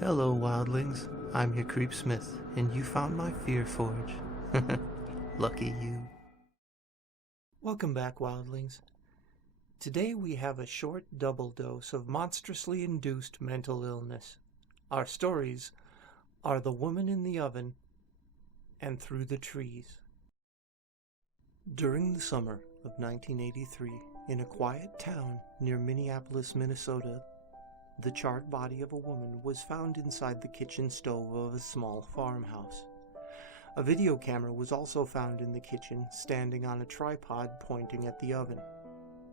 Hello, wildlings. I'm your Creep Smith, and you found my Fear Forge. Lucky you. Welcome back, wildlings. Today we have a short double dose of monstrously induced mental illness. Our stories are The Woman in the Oven and Through the Trees. During the summer of 1983, in a quiet town near Minneapolis, Minnesota, the charred body of a woman was found inside the kitchen stove of a small farmhouse. A video camera was also found in the kitchen, standing on a tripod pointing at the oven.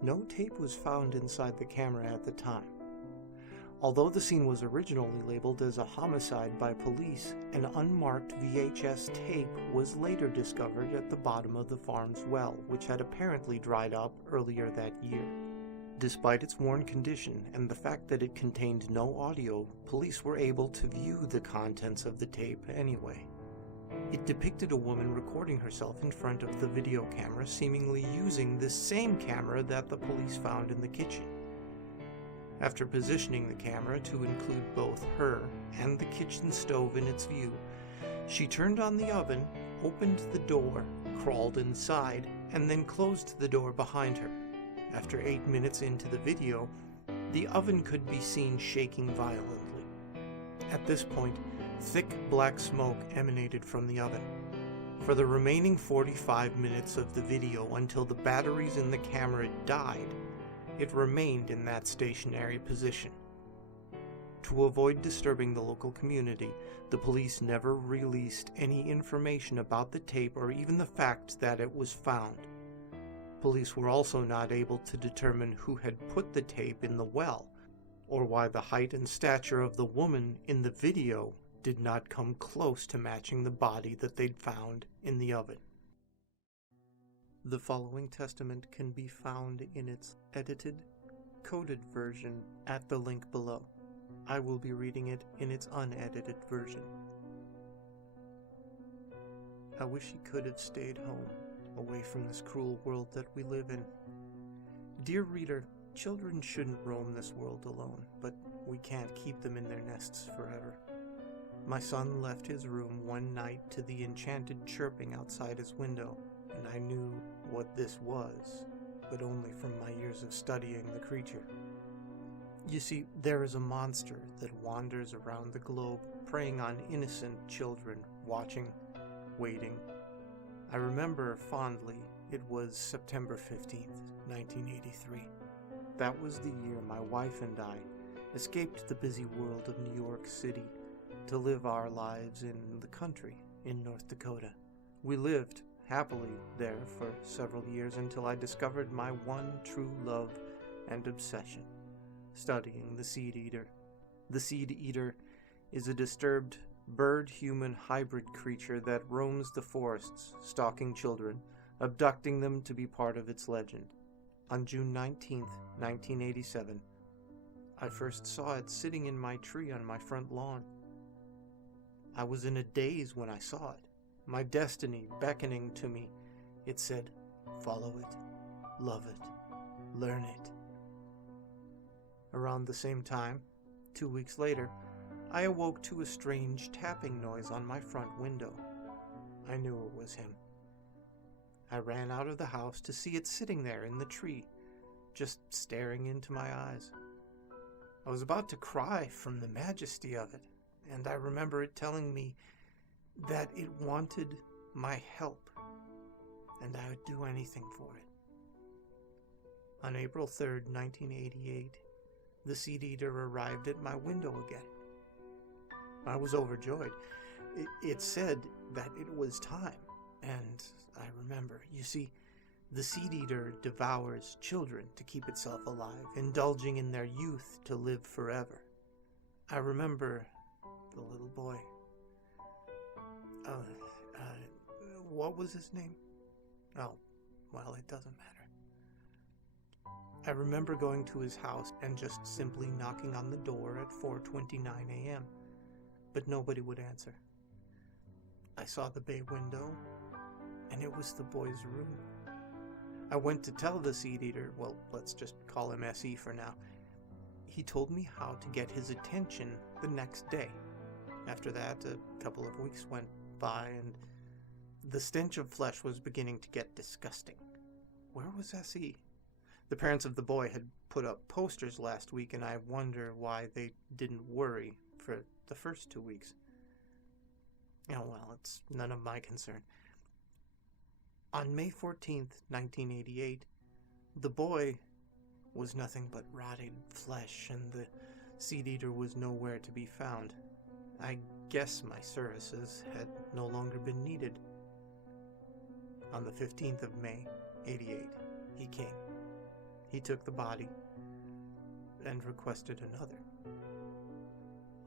No tape was found inside the camera at the time. Although the scene was originally labeled as a homicide by police, an unmarked VHS tape was later discovered at the bottom of the farm's well, which had apparently dried up earlier that year. Despite its worn condition and the fact that it contained no audio, police were able to view the contents of the tape anyway. It depicted a woman recording herself in front of the video camera, seemingly using the same camera that the police found in the kitchen. After positioning the camera to include both her and the kitchen stove in its view, she turned on the oven, opened the door, crawled inside, and then closed the door behind her. After 8 minutes into the video, the oven could be seen shaking violently. At this point, thick black smoke emanated from the oven. For the remaining 45 minutes of the video, until the batteries in the camera died, it remained in that stationary position. To avoid disturbing the local community, the police never released any information about the tape or even the fact that it was found. Police were also not able to determine who had put the tape in the well, or why the height and stature of the woman in the video did not come close to matching the body that they'd found in the oven. The following testament can be found in its edited, coded version at the link below. I will be reading it in its unedited version. I wish he could have stayed home, away from this cruel world that we live in. Dear reader, children shouldn't roam this world alone, but we can't keep them in their nests forever. My son left his room one night to the enchanted chirping outside his window, and I knew what this was, but only from my years of studying the creature. You see, there is a monster that wanders around the globe, preying on innocent children, watching, waiting. I remember fondly it was September 15th, 1983. That was the year my wife and I escaped the busy world of New York City to live our lives in the country in North Dakota. We lived happily there for several years until I discovered my one true love and obsession, studying the seed eater. The seed eater is a disturbed bird-human hybrid creature that roams the forests, stalking children, abducting them to be part of its legend. On June 19th, 1987, I first saw it sitting in my tree on my front lawn. I was in a daze when I saw it, my destiny beckoning to me. It said, "Follow it, love it, learn it." Around the same time, 2 weeks later, I awoke to a strange tapping noise on my front window. I knew it was him. I ran out of the house to see it sitting there in the tree, just staring into my eyes. I was about to cry from the majesty of it, and I remember it telling me that it wanted my help, and I would do anything for it. On April 3rd, 1988, the seed eater arrived at my window again. I was overjoyed. It said that it was time, and I remember, you see, the seed eater devours children to keep itself alive, indulging in their youth to live forever. I remember the little boy. What was his name? Oh, well, it doesn't matter. I remember going to his house and just simply knocking on the door at 4:29 a.m., but nobody would answer. I saw the bay window, and it was the boy's room. I went to tell the seed eater, well, let's just call him SE for now. He told me how to get his attention the next day. After that, a couple of weeks went by, and the stench of flesh was beginning to get disgusting. Where was S.E.? The parents of the boy had put up posters last week, and I wonder why they didn't worry for the first 2 weeks. Oh well, it's none of my concern. On May 14th, 1988, the boy was nothing but rotting flesh, and the seed eater was nowhere to be found. I guess my services had no longer been needed. On the 15th of May, 88, he came. He took the body and requested another.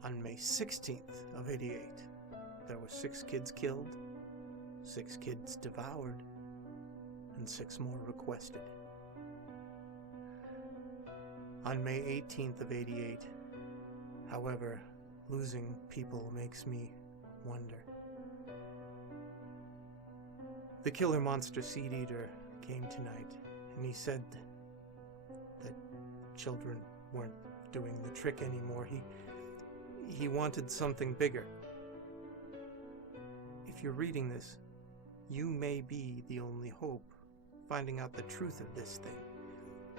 On May 16th of 88, there were 6 kids killed, 6 kids devoured, and 6 more requested. On May 18th of 88, however, losing people makes me wonder. The killer monster seed eater came tonight, and he said that children weren't doing the trick anymore. He wanted something bigger. If you're reading this, you may be the only hope finding out the truth of this thing.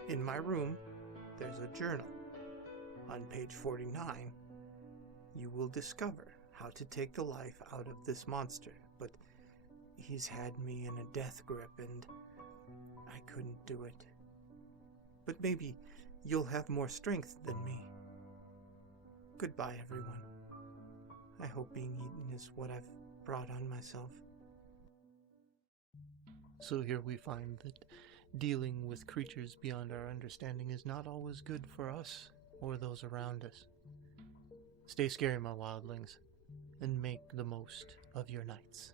In my room, there's a journal. On page 49, you will discover how to take the life out of this monster, but he's had me in a death grip, and I couldn't do it. But maybe you'll have more strength than me. Goodbye, everyone. I hope being eaten is what I've brought on myself. So here we find that dealing with creatures beyond our understanding is not always good for us or those around us. Stay scary, my wildlings, and make the most of your nights.